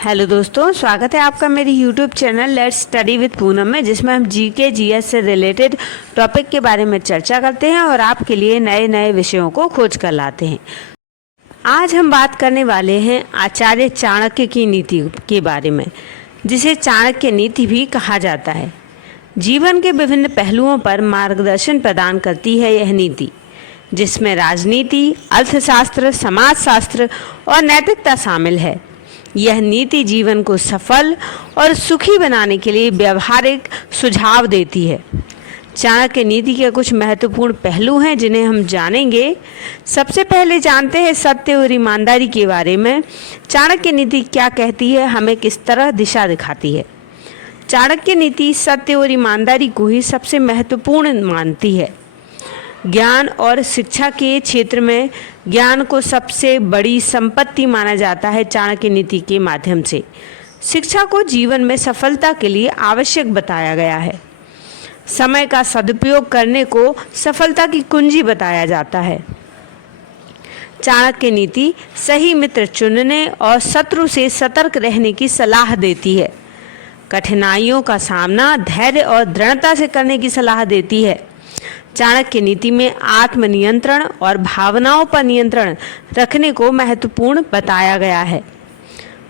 Hello दोस्तों, स्वागत है आपका मेरी YouTube channel let's study with Poonam में, जिसमें हम जीके जीएस से रिलेटेड टॉपिक के बारे में चर्चा करते हैं और आपके लिए नए नए विषयों को खोज कर लाते हैं। आज हम बात करने वाले हैं आचार्य चाणक्य की नीति के बारे में, जिसे चाणक्य नीति भी कहा जाता है। जीवन के विभिन्न पहलुओं पर मार्गदर्शन प्रदान करती है यह नीति, जिसमें राजनीति, अर्थशास्त्र, समाजशास्त्र और नैतिकता शामिल है। यह नीति जीवन को सफल और सुखी बनाने के लिए व्यवहारिक सुझाव देती है। चाणक्य नीति के कुछ महत्वपूर्ण पहलू हैं जिन्हें हम जानेंगे। सबसे पहले जानते हैं सत्य और ईमानदारी के बारे में। चाणक्य नीति क्या कहती है, हमें किस तरह दिशा दिखाती है। चाणक्य नीति सत्य और ईमानदारी को ही सबसे महत्वपूर्ण मानती है। ज्ञान और शिक्षा के क्षेत्र में ज्ञान को सबसे बड़ी संपत्ति माना जाता है। चाणक्य नीति के माध्यम से शिक्षा को जीवन में सफलता के लिए आवश्यक बताया गया है। समय का सदुपयोग करने को सफलता की कुंजी बताया जाता है। चाणक्य नीति सही मित्र चुनने और शत्रु से सतर्क रहने की सलाह देती है। कठिनाइयों का सामना धैर्य और दृढ़ता से करने की सलाह देती है। चाणक्य नीति में आत्मनियंत्रण और भावनाओं पर नियंत्रण रखने को महत्वपूर्ण बताया गया है।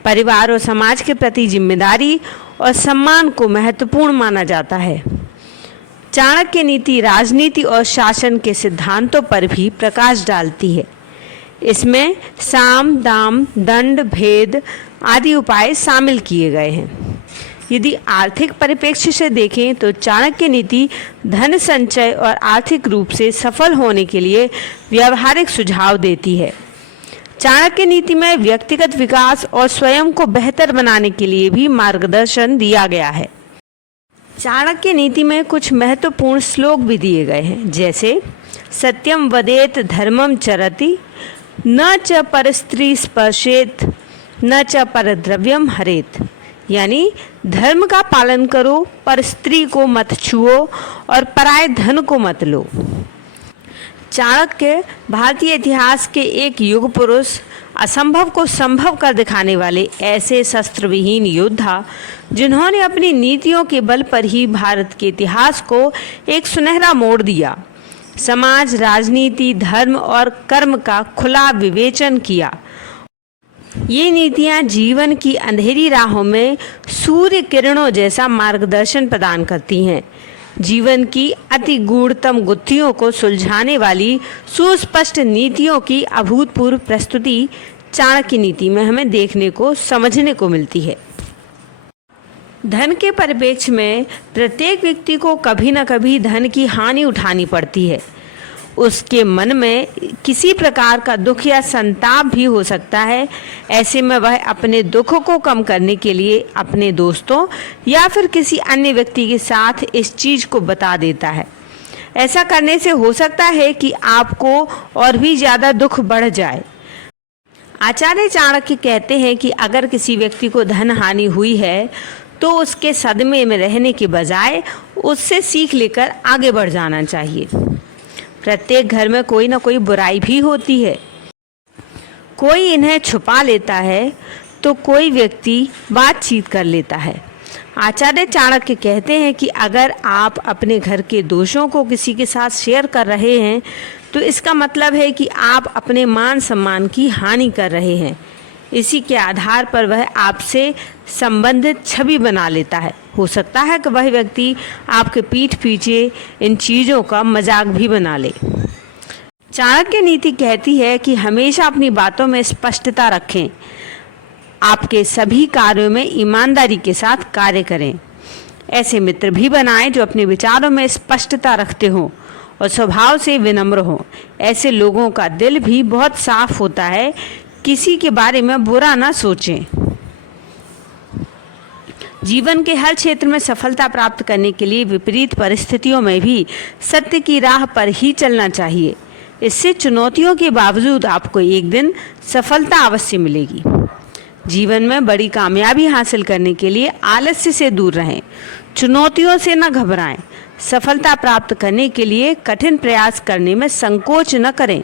परिवार और समाज के प्रति जिम्मेदारी और सम्मान को महत्वपूर्ण माना जाता है। चाणक्य नीति राजनीति और शासन के सिद्धांतों पर भी प्रकाश डालती है। इसमें साम, दाम, दंड, भेद आदि उपाय शामिल किए गए हैं। यदि आर्थिक परिप्रेक्ष्य से देखें तो चाणक्य नीति धन संचय और आर्थिक रूप से सफल होने के लिए व्यावहारिक सुझाव देती है। चाणक्य नीति में व्यक्तिगत विकास और स्वयं को बेहतर बनाने के लिए भी मार्गदर्शन दिया गया है। चाणक्य नीति में कुछ महत्वपूर्ण श्लोक भी दिए गए हैं, जैसे सत्यम वदेत धर्मम चरति, न च परस्त्री स्पर्शेत, न च परद्रव्यम हरेत। यानी धर्म का पालन करो, पर स्त्री को मत छुओ और पराये धन को मत लो। चाणक्य भारतीय इतिहास के एक युग पुरुष, असंभव को संभव कर दिखाने वाले ऐसे शस्त्र विहीन योद्धा, जिन्होंने अपनी नीतियों के बल पर ही भारत के इतिहास को एक सुनहरा मोड़ दिया। समाज, राजनीति, धर्म और कर्म का खुला विवेचन किया। ये नीतियाँ जीवन की अंधेरी राहों में सूर्य किरणों जैसा मार्गदर्शन प्रदान करती हैं। जीवन की अति गूढ़तम गुत्थियों को सुलझाने वाली सुस्पष्ट नीतियों की अभूतपूर्व प्रस्तुति चाणक्य नीति में हमें देखने को, समझने को मिलती है। धन के परिप्रेक्ष्य में प्रत्येक व्यक्ति को कभी न कभी धन की हानि उठानी पड़ती है। उसके मन में किसी प्रकार का दुख या संताप भी हो सकता है। ऐसे में वह अपने दुख को कम करने के लिए अपने दोस्तों या फिर किसी अन्य व्यक्ति के साथ इस चीज़ को बता देता है। ऐसा करने से हो सकता है कि आपको और भी ज़्यादा दुख बढ़ जाए। आचार्य चाणक्य कहते हैं कि अगर किसी व्यक्ति को धन हानि हुई है तो उसके सदमे में रहने के बजाय उससे सीख लेकर आगे बढ़ जाना चाहिए। प्रत्येक घर में कोई ना कोई बुराई भी होती है। कोई इन्हें छुपा लेता है तो कोई व्यक्ति बातचीत कर लेता है। आचार्य चाणक्य कहते हैं कि अगर आप अपने घर के दोषों को किसी के साथ शेयर कर रहे हैं तो इसका मतलब है कि आप अपने मान सम्मान की हानि कर रहे हैं। इसी के आधार पर वह आपसे संबंधित छवि बना लेता है। हो सकता है कि वह व्यक्ति आपके पीठ पीछे इन चीज़ों का मजाक भी बना ले। चाणक्य नीति कहती है कि हमेशा अपनी बातों में स्पष्टता रखें। आपके सभी कार्यों में ईमानदारी के साथ कार्य करें। ऐसे मित्र भी बनाएं जो अपने विचारों में स्पष्टता रखते हों और स्वभाव से विनम्र हों। ऐसे लोगों का दिल भी बहुत साफ होता है। किसी के बारे में बुरा ना सोचें। जीवन के हर क्षेत्र में सफलता प्राप्त करने के लिए विपरीत परिस्थितियों में भी सत्य की राह पर ही चलना चाहिए। इससे चुनौतियों के बावजूद आपको एक दिन सफलता अवश्य मिलेगी। जीवन में बड़ी कामयाबी हासिल करने के लिए आलस्य से दूर रहें। चुनौतियों से न घबराएं। सफलता प्राप्त करने के लिए कठिन प्रयास करने में संकोच न करें।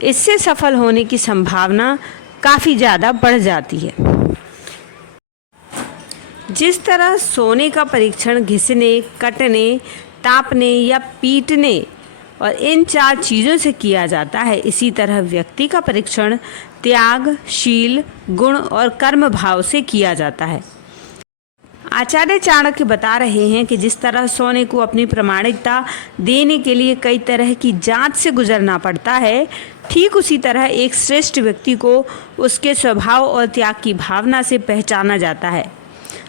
इससे सफल होने की संभावना काफ़ी ज़्यादा बढ़ जाती है। जिस तरह सोने का परीक्षण घिसने, कटने, तापने या पीटने और इन 4 चीज़ों से किया जाता है, इसी तरह व्यक्ति का परीक्षण त्याग, शील, गुण और कर्म भाव से किया जाता है। आचार्य चाणक्य बता रहे हैं कि जिस तरह सोने को अपनी प्रामाणिकता देने के लिए कई तरह की जांच से गुजरना पड़ता है, ठीक उसी तरह एक श्रेष्ठ व्यक्ति को उसके स्वभाव और त्याग की भावना से पहचाना जाता है।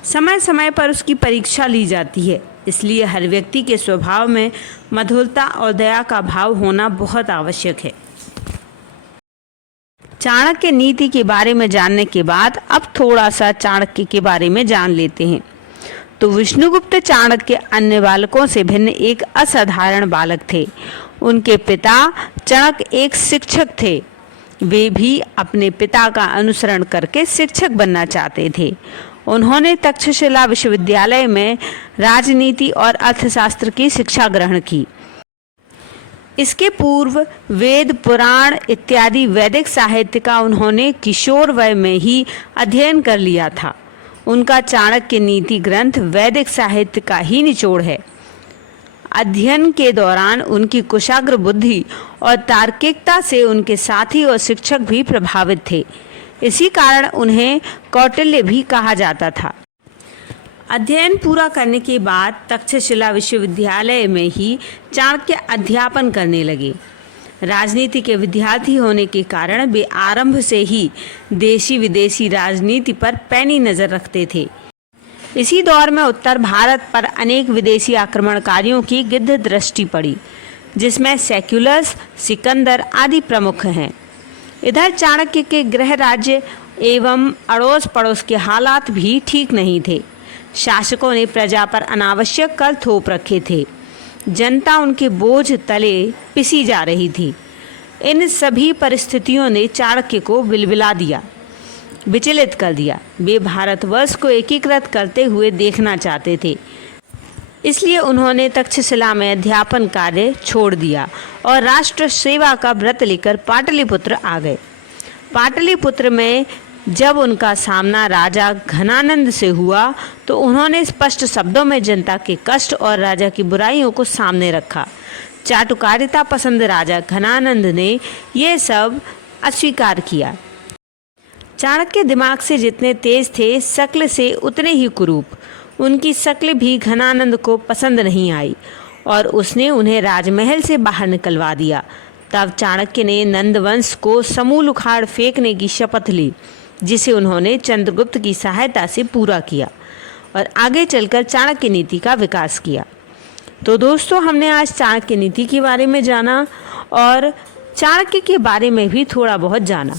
समय समय पर उसकी परीक्षा ली जाती है, इसलिए हर व्यक्ति के स्वभाव में मधुरता और दया का भाव होना बहुत आवश्यक है। चाणक्य नीति के बारे में जानने के बाद अब थोड़ा सा चाणक्य के बारे में जान लेते हैं। तो विष्णुगुप्त चाणक्य अन्य बालकों से भिन्न एक असाधारण बालक थे। उनके पिता चाणक्य एक शिक्षक थे। वे भी अपने पिता का अनुसरण करके शिक्षक बनना चाहते थे। उन्होंने तक्षशिला विश्वविद्यालय में राजनीति और अर्थशास्त्र की शिक्षा ग्रहण की। इसके पूर्व वेद, पुराण इत्यादि वैदिक साहित्य का उन्होंने किशोर वय में ही अध्ययन कर लिया था। उनका चाणक्य नीति ग्रंथ वैदिक साहित्य का ही निचोड़ है। अध्ययन के दौरान उनकी कुशाग्र बुद्धि और तार्किकता से उनके साथी और शिक्षक भी प्रभावित थे। इसी कारण उन्हें कौटिल्य भी कहा जाता था। अध्ययन पूरा करने के बाद तक्षशिला विश्वविद्यालय में ही चाणक्य अध्यापन करने लगे। राजनीति के विद्यार्थी होने के कारण वे आरंभ से ही देशी विदेशी राजनीति पर पैनी नज़र रखते थे। इसी दौर में उत्तर भारत पर अनेक विदेशी आक्रमणकारियों की गिद्ध दृष्टि पड़ी, जिसमें सेक्युलर्स, सिकंदर आदि प्रमुख हैं। इधर चाणक्य के गृह राज्य एवं अड़ोस पड़ोस के हालात भी ठीक नहीं थे। शासकों ने प्रजा पर अनावश्यक कर थोप रखे थे। जनता उनके बोझ तले पिसी जा रही थी। इन सभी परिस्थितियों ने चाणक्य को विलविला दिया, विचलित कर दिया। वे भारतवर्ष को एकीकृत करते हुए देखना चाहते थे। इसलिए उन्होंने तक्षशिला में अध्यापन कार्य छोड़ दिया और राष्ट्र सेवा का व्रत लेकर पाटलिपुत्र आ गए। पाटलिपुत्र में जब उनका सामना राजा घनानंद से हुआ तो उन्होंने स्पष्ट शब्दों में जनता के कष्ट और राजा की बुराइयों को सामने रखा। चाटुकारिता पसंद राजा घनानंद ने यह सब अस्वीकार किया। चाणक्य दिमाग से जितने तेज थे, शक्ल से उतने ही कुरूप। उनकी शक्ल भी घनानंद को पसंद नहीं आई और उसने उन्हें राजमहल से बाहर निकलवा दिया। तब चाणक्य ने नंदवंश को समूल उखाड़ फेंकने की शपथ ली, जिसे उन्होंने चंद्रगुप्त की सहायता से पूरा किया और आगे चलकर चाणक्य नीति का विकास किया। तो दोस्तों, हमने आज चाणक्य नीति के बारे में जाना और चाणक्य के बारे में भी थोड़ा बहुत जाना।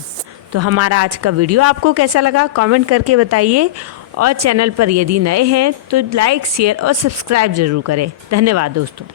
तो हमारा आज का वीडियो आपको कैसा लगा कमेंट करके बताइए और चैनल पर यदि नए हैं तो लाइक, शेयर और सब्सक्राइब ज़रूर करें। धन्यवाद दोस्तों।